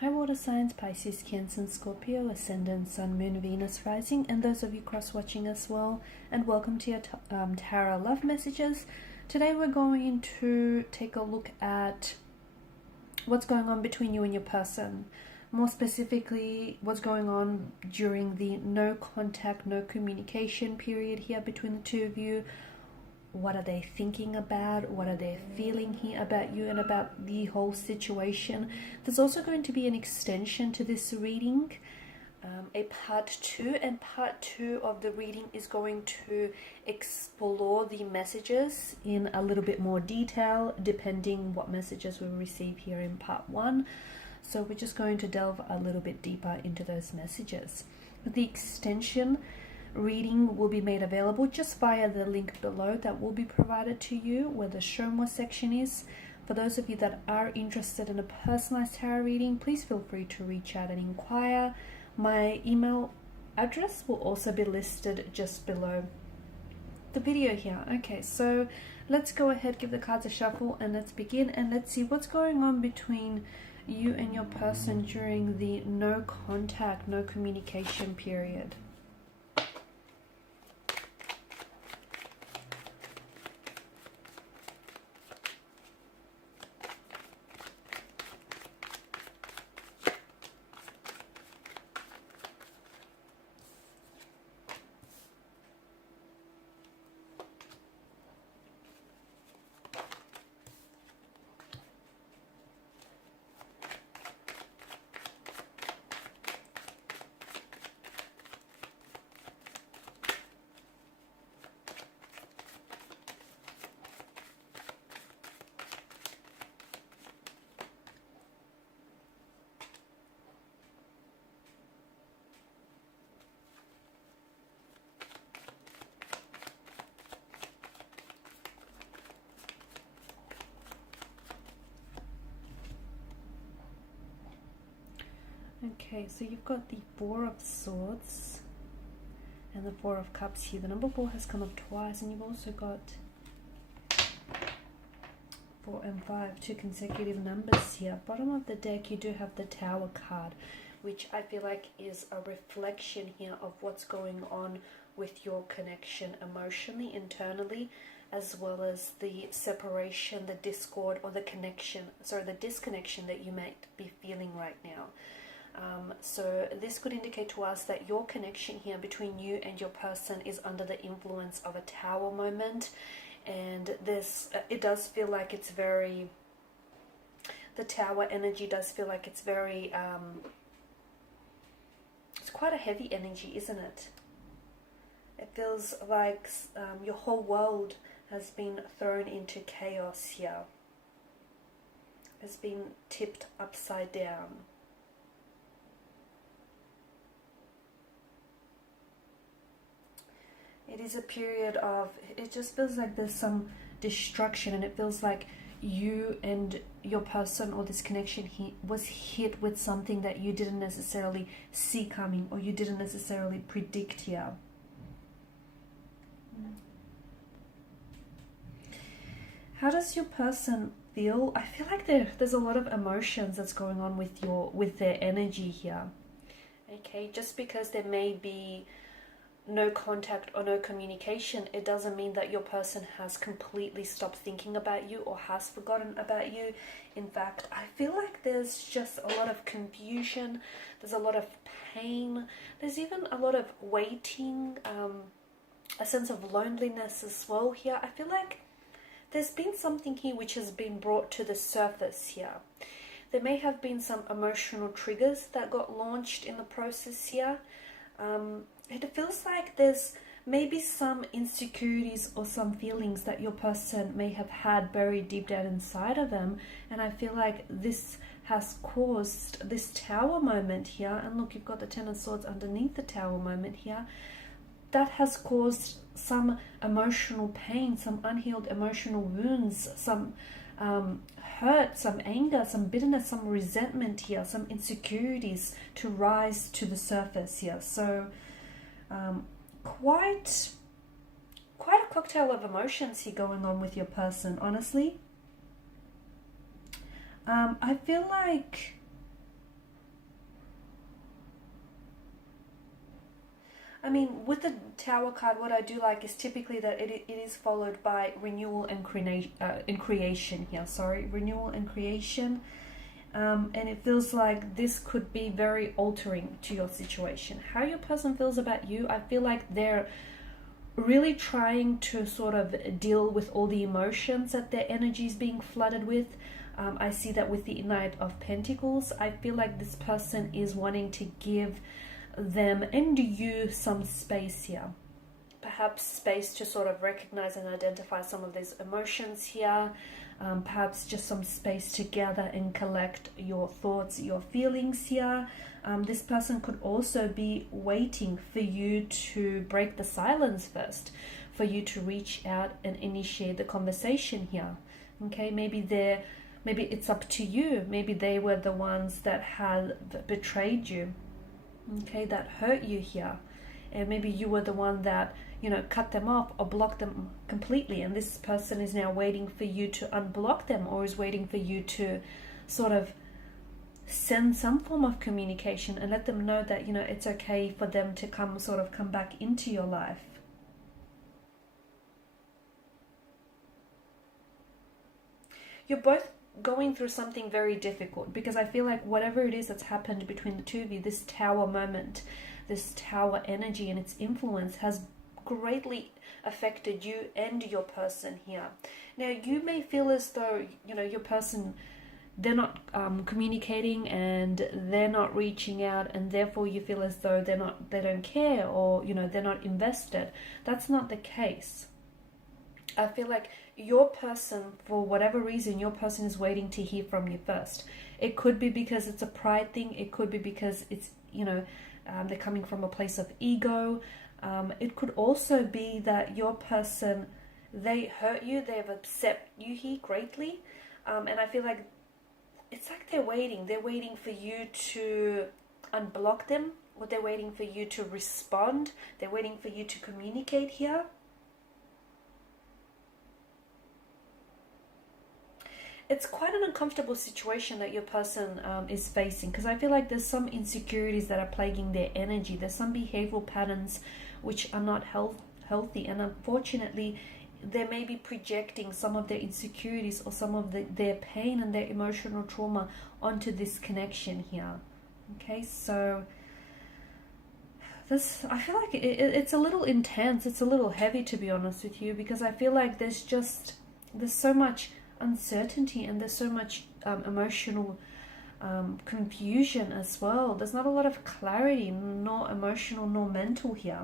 Hi water signs, Pisces, Cancer and Scorpio, Ascendant, Sun, Moon, Venus, Rising, and those of you cross-watching as well, and welcome to your Tarot Love Messages. Today we're going to take a look at what's going on between you and your person. More specifically, what's going on during the no contact, no communication period here between the two of you. What are they thinking about? What are they feeling here about you and about the whole situation? There's also going to be an extension to this reading, a part 2, and part 2 of the reading is going to explore the messages in a little bit more detail, depending what messages we receive here in part 1. So we're just going to delve a little bit deeper into those messages. The extension reading will be made available just via the link below that will be provided to you where the show more section is. For those of you that are interested in a personalized tarot reading, please feel free to reach out and inquire. My email address will also be listed just below the video here. Okay, so let's go ahead, give the cards a shuffle, and let's begin, and let's see what's going on between you and your person during the no contact, no communication period. Okay, so you've got the Four of Swords and the Four of Cups here. The number 4 has come up twice, and you've also got 4 and 5, 2 consecutive numbers here. Bottom of the deck, you do have the Tower card, which I feel like is a reflection here of what's going on with your connection emotionally, internally, as well as the separation, the discord, or the disconnection that you might be feeling right now. So this could indicate to us that your connection here between you and your person is under the influence of a Tower moment, and this it does feel like it's very, the Tower energy does feel like it's very it's quite a heavy energy, isn't it? It feels like your whole world has been thrown into chaos here, has been tipped upside down. It is a period of, it just feels like there's some destruction, and it feels like you and your person, or this connection was hit with something that you didn't necessarily see coming, or you didn't necessarily predict here. How does your person feel? I feel like there's a lot of emotions that's going on with their energy here. Okay, just because there may be no contact or no communication, it doesn't mean that your person has completely stopped thinking about you or has forgotten about you. In fact, I feel like there's just a lot of confusion, there's a lot of pain, there's even a lot of waiting, a sense of loneliness as well here. I feel like there's been something here which has been brought to the surface here. There may have been some emotional triggers that got launched in the process here. It feels like there's maybe some insecurities or some feelings that your person may have had buried deep down inside of them, and I feel like this has caused this Tower moment here. And look, you've got the Ten of Swords underneath the Tower moment here. That has caused some emotional pain, some unhealed emotional wounds, some hurt, some anger, some bitterness, some resentment here, some insecurities to rise to the surface here. So quite a cocktail of emotions here going on with your person, honestly. I feel like I mean, with the Tower card, what I do like is typically that it is followed by renewal and creation here. Sorry, renewal and creation. And it feels like this could be very altering to your situation. How your person feels about you, I feel like they're really trying to sort of deal with all the emotions that their energy is being flooded with. I see that with the Knight of Pentacles. I feel like this person is wanting to give them and you some space here. Perhaps space to sort of recognize and identify some of these emotions here. Perhaps just some space to gather and collect your thoughts, your feelings here. This person could also be waiting for you to break the silence first, for you to reach out and initiate the conversation here. Okay, maybe it's up to you. Maybe they were the ones that had betrayed you. Okay, that hurt you here, and maybe you were the one that, you know, cut them off or blocked them completely, and this person is now waiting for you to unblock them, or is waiting for you to sort of send some form of communication and let them know that, you know, it's okay for them to come back into your life. You're both going through something very difficult, because I feel like whatever it is that's happened between the two of you, this Tower moment, this Tower energy and its influence has greatly affected you and your person here. Now, you may feel as though, you know, your person, they're not communicating and they're not reaching out, and therefore you feel as though they don't care, or, you know, they're not invested. That's not the case. I feel like your person, for whatever reason, your person is waiting to hear from you first. It could be because it's a pride thing. It could be because it's, you know, they're coming from a place of ego. It could also be that your person, they hurt you, they've upset you here greatly. And I feel like it's like they're waiting. They're waiting for you to unblock them, or they're waiting for you to respond. They're waiting for you to communicate here. It's quite an uncomfortable situation that your person is facing, because I feel like there's some insecurities that are plaguing their energy. There's some behavioral patterns which are not healthy, and unfortunately they may be projecting some of their insecurities or some of their pain and their emotional trauma onto this connection here. Okay, so this, I feel like it's a little intense. It's a little heavy, to be honest with you, because I feel like there's so much uncertainty, and there's so much emotional confusion as well. There's not a lot of clarity, nor emotional nor mental here.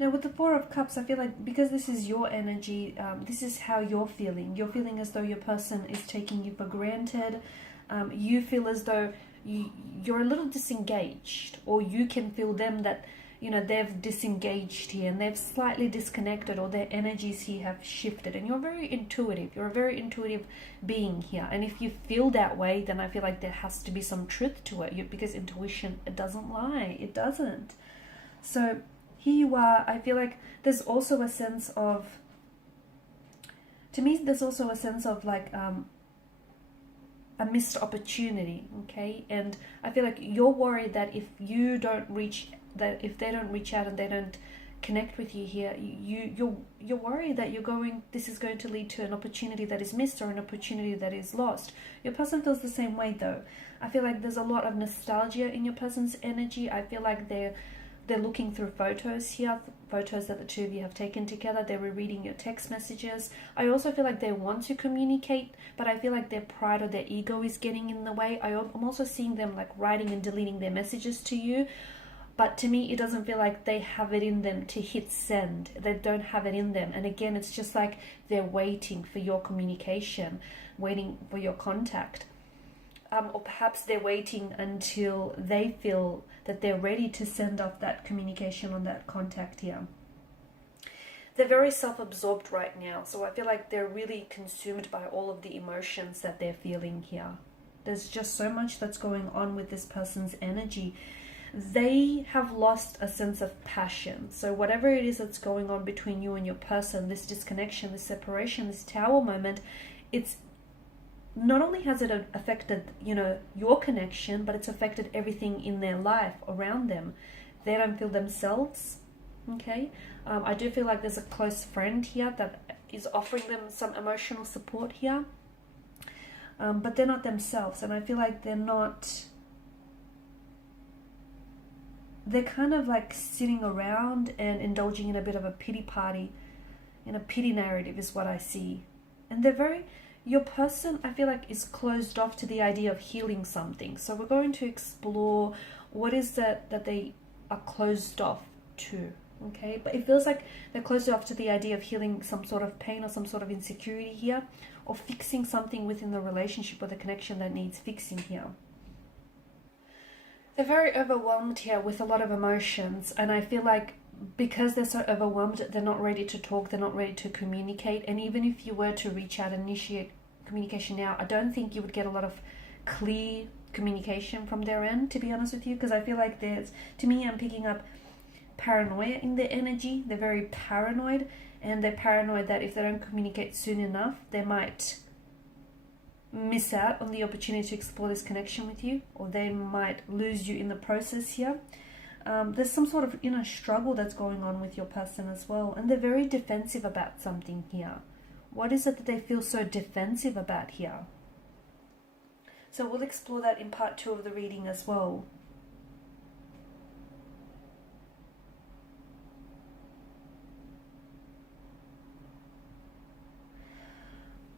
Now, with the Four of Cups, I feel like because this is your energy, this is how you're feeling. You're feeling as though your person is taking you for granted. You feel as though you're a little disengaged, or you can feel them that, you know, they've disengaged here and they've slightly disconnected, or their energies here have shifted. And you're very intuitive. You're a very intuitive being here. And if you feel that way, then I feel like there has to be some truth to it, because intuition, it doesn't lie. It doesn't. So here you are. I feel like there's also a sense of, to me, there's also a sense of like a missed opportunity. Okay, and I feel like you're worried that if they don't reach out and they don't connect with you here, you're worried that this is going to lead to an opportunity that is missed, or an opportunity that is lost. Your person feels the same way though. I feel like there's a lot of nostalgia in your person's energy. I feel like they're looking through photos here, photos that the two of you have taken together. They're rereading your text messages. I also feel like they want to communicate, but I feel like their pride or their ego is getting in the way. I'm also seeing them like writing and deleting their messages to you. But to me, it doesn't feel like they have it in them to hit send. They don't have it in them. And again, it's just like they're waiting for your communication, waiting for your contact. Or perhaps they're waiting until they feel that they're ready to send off that communication on that contact here. They're very self-absorbed right now. So I feel like they're really consumed by all of the emotions that they're feeling here. There's just so much that's going on with this person's energy. They have lost a sense of passion. So whatever it is that's going on between you and your person, this disconnection, this separation, this Tower moment, not only has it affected, you know, your connection, but it's affected everything in their life around them. They don't feel themselves, okay? I do feel like there's a close friend here that is offering them some emotional support here, but they're not themselves, and I feel like they're kind of like sitting around and indulging in a bit of a pity party, in a pity narrative is what I see. And your person, I feel like, is closed off to the idea of healing something. So we're going to explore what is that they are closed off to, okay? But it feels like they're closed off to the idea of healing some sort of pain or some sort of insecurity here, or fixing something within the relationship or the connection that needs fixing here. They're very overwhelmed here with a lot of emotions, and I feel like because they're so overwhelmed, they're not ready to talk, they're not ready to communicate. And even if you were to reach out and initiate communication now, I don't think you would get a lot of clear communication from their end, to be honest with you, because I feel like to me, I'm picking up paranoia in their energy. They're very paranoid, and they're paranoid that if they don't communicate soon enough, they might miss out on the opportunity to explore this connection with you, or they might lose you in the process here. There's some sort of inner struggle that's going on with your person as well, and they're very defensive about something here. What is it that they feel so defensive about here? So we'll explore that in part 2 of the reading as well.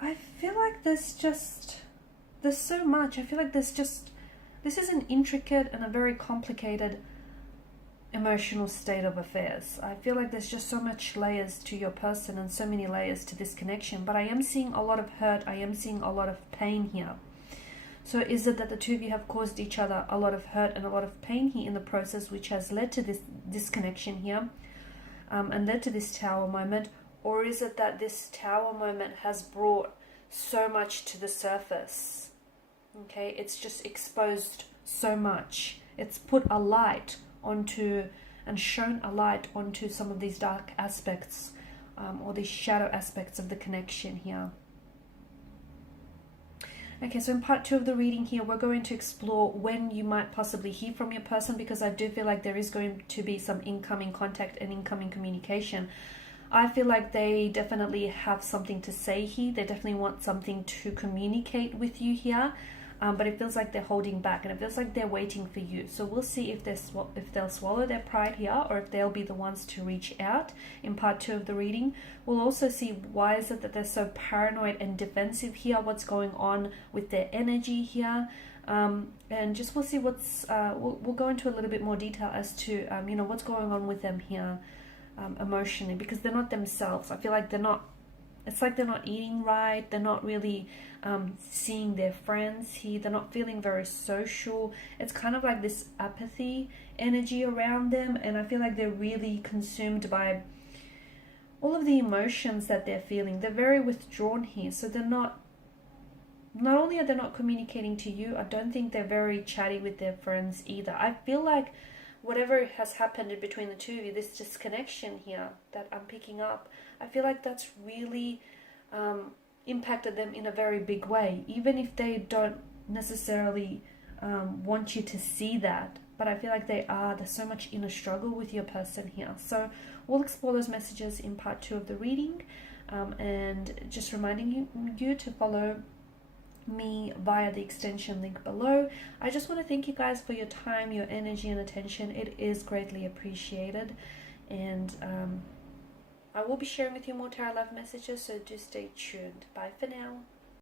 I feel like there's so much. I feel like this is an intricate and a very complicated emotional state of affairs. I feel like there's just so much layers to your person and so many layers to this connection, but I am seeing a lot of hurt, I am seeing a lot of pain here. So is it that the two of you have caused each other a lot of hurt and a lot of pain here in the process, which has led to this disconnection here, and led to this tower moment? Or is it that this tower moment has brought so much to the surface? Okay, it's just exposed so much. It's put a light onto and shone a light onto some of these dark aspects, or these shadow aspects of the connection here. Okay, so in part 2 of the reading here, we're going to explore when you might possibly hear from your person, because I do feel like there is going to be some incoming contact and incoming communication. I feel like they definitely have something to say here. They definitely want something to communicate with you here. But it feels like they're holding back, and it feels like they're waiting for you. So we'll see if they'll swallow their pride here, or if they'll be the ones to reach out in part 2 of the reading. We'll also see why is it that they're so paranoid and defensive here, what's going on with their energy here, and just we'll see we'll go into a little bit more detail as to what's going on with them here emotionally, because they're not themselves. I feel like it's like they're not eating right, they're not really seeing their friends here, they're not feeling very social. It's kind of like this apathy energy around them, and I feel like they're really consumed by all of the emotions that they're feeling. They're very withdrawn here, so they're not only are they not communicating to you, I don't think they're very chatty with their friends either. I feel like whatever has happened in between the two of you, this disconnection here that I'm picking up, I feel like that's really impacted them in a very big way, even if they don't necessarily want you to see that. But I feel like there's so much inner struggle with your person here. So we'll explore those messages in part 2 of the reading, and just reminding you to follow me via the extension link below. I just want to thank you guys for your time, your energy and attention. It is greatly appreciated, and I will be sharing with you more tarot love messages, so do stay tuned. Bye for now.